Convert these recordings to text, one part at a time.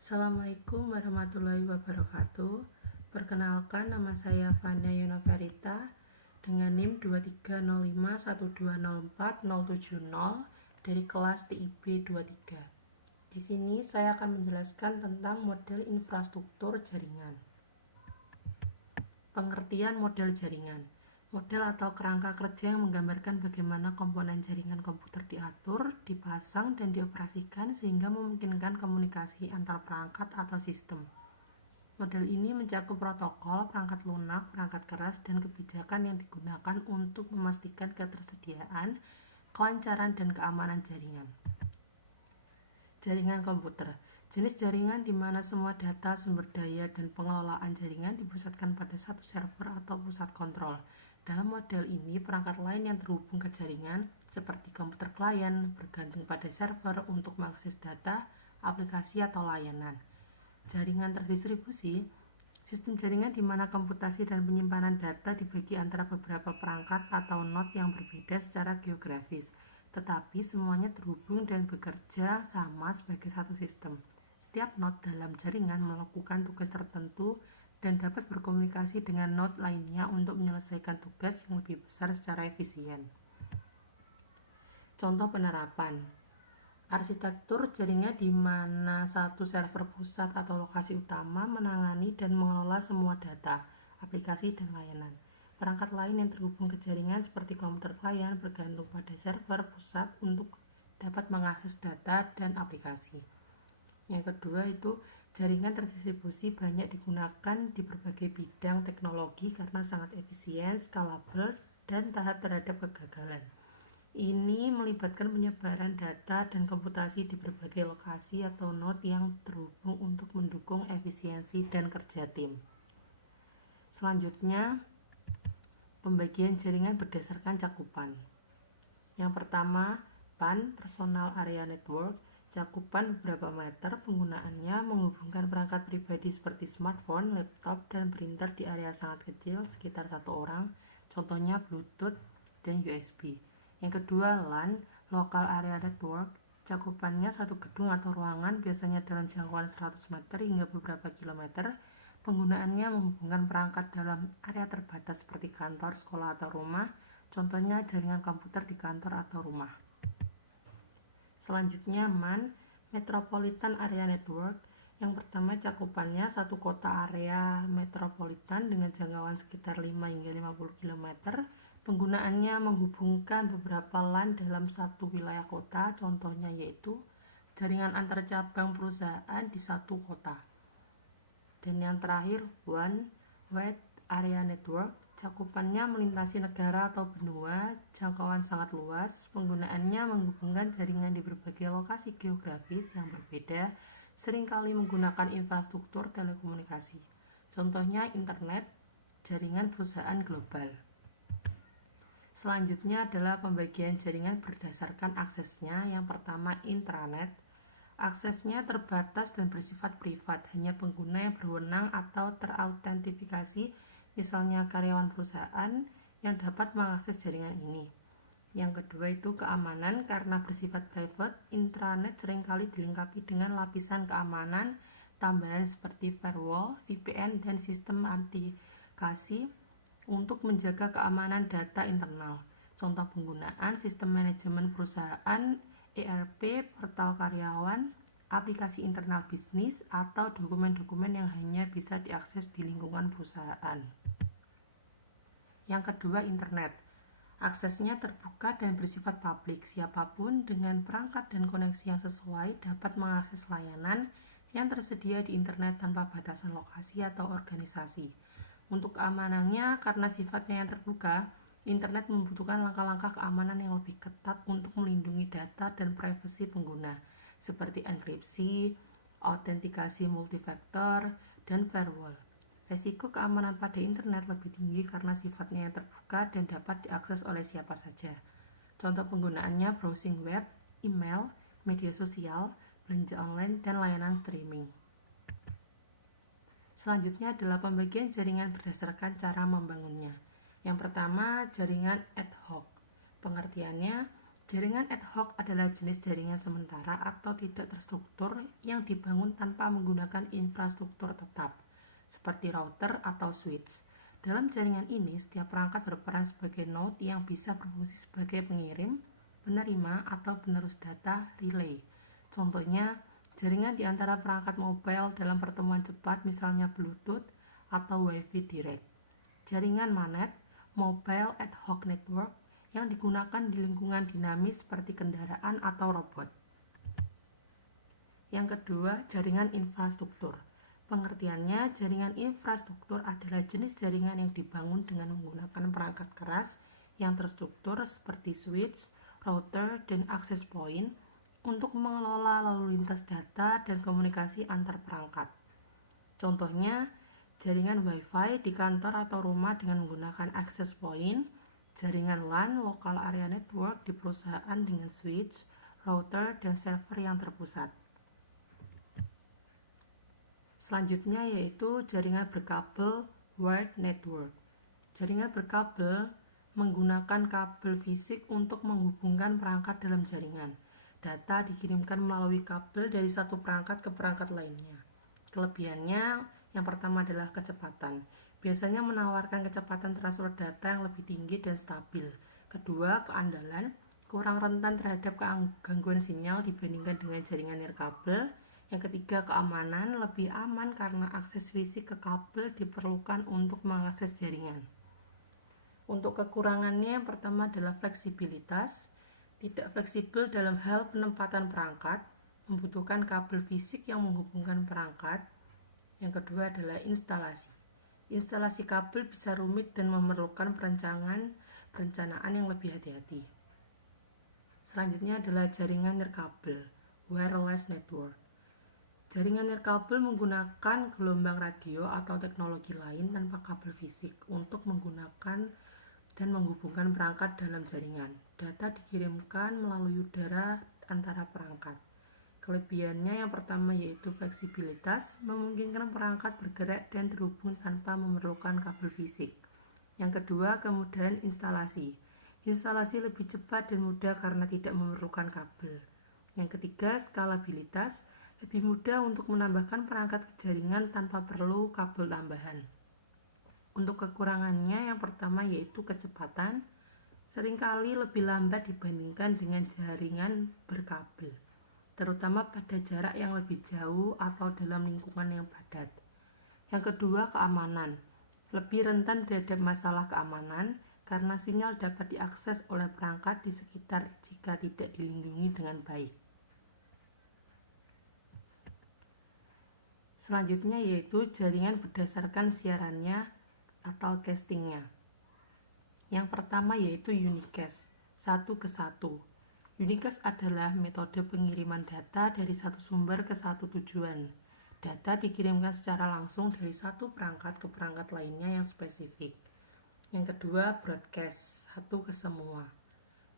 Assalamualaikum warahmatullahi wabarakatuh. Perkenalkan, nama saya Fania Yonoverita dengan NIM 2305120470 dari kelas TIB 23. Di sini saya akan menjelaskan tentang model infrastruktur jaringan. Pengertian model jaringan. Model atau kerangka kerja yang menggambarkan bagaimana komponen jaringan komputer diatur, dipasang, dan dioperasikan sehingga memungkinkan komunikasi antar perangkat atau sistem. Model ini mencakup protokol, perangkat lunak, perangkat keras, dan kebijakan yang digunakan untuk memastikan ketersediaan, kelancaran, dan keamanan jaringan. Jaringan komputer. Jenis jaringan di mana semua data, sumber daya, dan pengelolaan jaringan dipusatkan pada satu server atau pusat kontrol. Dalam model ini, perangkat lain yang terhubung ke jaringan, seperti komputer klien, bergantung pada server untuk mengakses data, aplikasi, atau layanan. Jaringan terdistribusi, sistem jaringan di mana komputasi dan penyimpanan data dibagi antara beberapa perangkat atau node yang berbeda secara geografis, tetapi semuanya terhubung dan bekerja sama sebagai satu sistem. Setiap node dalam jaringan melakukan tugas tertentu dan dapat berkomunikasi dengan node lainnya untuk menyelesaikan tugas yang lebih besar secara efisien. Contoh penerapan. Arsitektur jaringan di mana satu server pusat atau lokasi utama menangani dan mengelola semua data, aplikasi, dan layanan. Perangkat lain yang terhubung ke jaringan seperti komputer klien bergantung pada server pusat untuk dapat mengakses data dan aplikasi. Yang kedua itu jaringan terdistribusi banyak digunakan di berbagai bidang teknologi karena sangat efisien, skalabel, dan tahan terhadap kegagalan. Ini melibatkan penyebaran data dan komputasi di berbagai lokasi atau node yang terhubung untuk mendukung efisiensi dan kerja tim. Selanjutnya, pembagian jaringan berdasarkan cakupan. Yang pertama, PAN, Personal Area Network, cakupan beberapa meter, penggunaannya menghubungkan perangkat pribadi seperti smartphone, laptop, dan printer di area sangat kecil, sekitar 1 orang, contohnya Bluetooth dan USB. Yang kedua, LAN, Local Area Network, cakupannya satu gedung atau ruangan, biasanya dalam jangkauan 100 meter hingga beberapa kilometer. Penggunaannya menghubungkan perangkat dalam area terbatas seperti kantor, sekolah, atau rumah, contohnya jaringan komputer di kantor atau rumah. Selanjutnya MAN, Metropolitan Area Network. Yang pertama cakupannya satu kota area metropolitan dengan jangkauan sekitar 5 hingga 50 km. Penggunaannya menghubungkan beberapa LAN dalam satu wilayah kota, contohnya yaitu jaringan antar cabang perusahaan di satu kota. Dan yang terakhir One Wide Area Network, cakupannya melintasi negara atau benua, jangkauan sangat luas. Penggunaannya menghubungkan jaringan di berbagai lokasi geografis yang berbeda, seringkali menggunakan infrastruktur telekomunikasi. Contohnya internet, jaringan perusahaan global. Selanjutnya adalah pembagian jaringan berdasarkan aksesnya. Yang pertama, intranet. Aksesnya terbatas dan bersifat privat, hanya pengguna yang berwenang atau terautentifikasi, misalnya karyawan perusahaan, yang dapat mengakses jaringan ini. Yang kedua itu keamanan. Karena bersifat private, intranet seringkali dilengkapi dengan lapisan keamanan tambahan seperti firewall, VPN, dan sistem anti-kasi untuk menjaga keamanan data internal. Contoh penggunaan sistem manajemen perusahaan, ERP, portal karyawan, aplikasi internal bisnis, atau dokumen-dokumen yang hanya bisa diakses di lingkungan perusahaan. Yang kedua, internet. Aksesnya terbuka dan bersifat publik. Siapapun dengan perangkat dan koneksi yang sesuai dapat mengakses layanan yang tersedia di internet tanpa batasan lokasi atau organisasi. Untuk keamanannya, karena sifatnya yang terbuka, internet membutuhkan langkah-langkah keamanan yang lebih ketat untuk melindungi data dan privasi pengguna, seperti enkripsi, autentikasi multifaktor, dan firewall. Resiko keamanan pada internet lebih tinggi karena sifatnya yang terbuka dan dapat diakses oleh siapa saja. Contoh penggunaannya browsing web, email, media sosial, belanja online, dan layanan streaming. Selanjutnya adalah pembagian jaringan berdasarkan cara membangunnya. Yang pertama, jaringan ad hoc. Pengertiannya, Jaringan ad hoc adalah jenis jaringan sementara atau tidak terstruktur yang dibangun tanpa menggunakan infrastruktur tetap, seperti router atau switch. Dalam jaringan ini, setiap perangkat berperan sebagai node yang bisa berfungsi sebagai pengirim, penerima, atau penerus data relay. Contohnya, jaringan di antara perangkat mobile dalam pertemuan cepat misalnya Bluetooth atau Wi-Fi direct. Jaringan MANET, Mobile Ad Hoc Network, yang digunakan di lingkungan dinamis seperti kendaraan atau robot. Yang kedua, jaringan infrastruktur. Pengertiannya, jaringan infrastruktur adalah jenis jaringan yang dibangun dengan menggunakan perangkat keras yang terstruktur seperti switch, router, dan access point untuk mengelola lalu lintas data dan komunikasi antar perangkat. Contohnya, jaringan Wi-Fi di kantor atau rumah dengan menggunakan access point, jaringan LAN (Local Area Network) di perusahaan dengan switch, router, dan server yang terpusat. Selanjutnya yaitu jaringan berkabel wired network. Jaringan berkabel menggunakan kabel fisik untuk menghubungkan perangkat dalam jaringan. Data dikirimkan melalui kabel dari satu perangkat ke perangkat lainnya. Kelebihannya, yang pertama adalah kecepatan. Biasanya menawarkan kecepatan transfer data yang lebih tinggi dan stabil. Kedua, keandalan, kurang rentan terhadap gangguan sinyal dibandingkan dengan jaringan nirkabel. Yang ketiga, keamanan, lebih aman karena akses fisik ke kabel diperlukan untuk mengakses jaringan. Untuk kekurangannya, yang pertama adalah fleksibilitas. Tidak fleksibel dalam hal penempatan perangkat, membutuhkan kabel fisik yang menghubungkan perangkat. Yang kedua adalah instalasi. Instalasi kabel bisa rumit dan memerlukan perencanaan yang lebih hati-hati. Selanjutnya adalah jaringan nirkabel, wireless network. Jaringan nirkabel menggunakan gelombang radio atau teknologi lain tanpa kabel fisik untuk menggunakan dan menghubungkan perangkat dalam jaringan. Data dikirimkan melalui udara antara perangkat. Kelebihannya yang pertama yaitu fleksibilitas, memungkinkan perangkat bergerak dan terhubung tanpa memerlukan kabel fisik. Yang kedua, kemudahan instalasi. Instalasi lebih cepat dan mudah karena tidak memerlukan kabel. Yang ketiga, skalabilitas, lebih mudah untuk menambahkan perangkat ke jaringan tanpa perlu kabel tambahan. Untuk kekurangannya yang pertama yaitu kecepatan, seringkali lebih lambat dibandingkan dengan jaringan berkabel, terutama pada jarak yang lebih jauh atau dalam lingkungan yang padat. Yang kedua, keamanan. Lebih rentan terhadap masalah keamanan karena sinyal dapat diakses oleh perangkat di sekitar jika tidak dilindungi dengan baik. Selanjutnya yaitu jaringan berdasarkan siarannya atau castingnya. Yang pertama yaitu unicast, 1 ke 1. Unicast adalah metode pengiriman data dari satu sumber ke satu tujuan. Data dikirimkan secara langsung dari satu perangkat ke perangkat lainnya yang spesifik. Yang kedua, broadcast, 1 ke semua.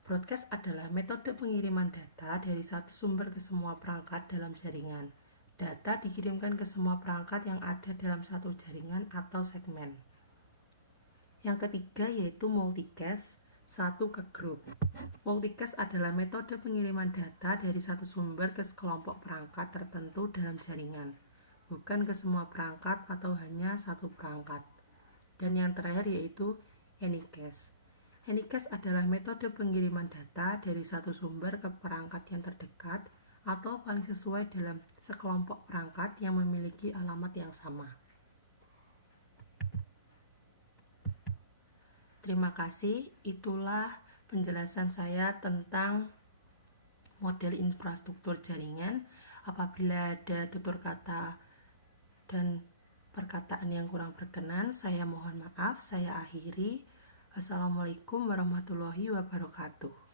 Broadcast adalah metode pengiriman data dari satu sumber ke semua perangkat dalam jaringan. Data dikirimkan ke semua perangkat yang ada dalam satu jaringan atau segmen. Yang ketiga yaitu multicast, 1 ke grup. Multicast adalah metode pengiriman data dari satu sumber ke sekelompok perangkat tertentu dalam jaringan, bukan ke semua perangkat atau hanya satu perangkat. Dan yang terakhir yaitu anycast. Anycast adalah metode pengiriman data dari satu sumber ke perangkat yang terdekat atau paling sesuai dalam sekelompok perangkat yang memiliki alamat yang sama. Terima kasih, itulah penjelasan saya tentang model infrastruktur jaringan. Apabila ada tutur kata dan perkataan yang kurang berkenan, saya mohon maaf, saya akhiri. Wassalamualaikum warahmatullahi wabarakatuh.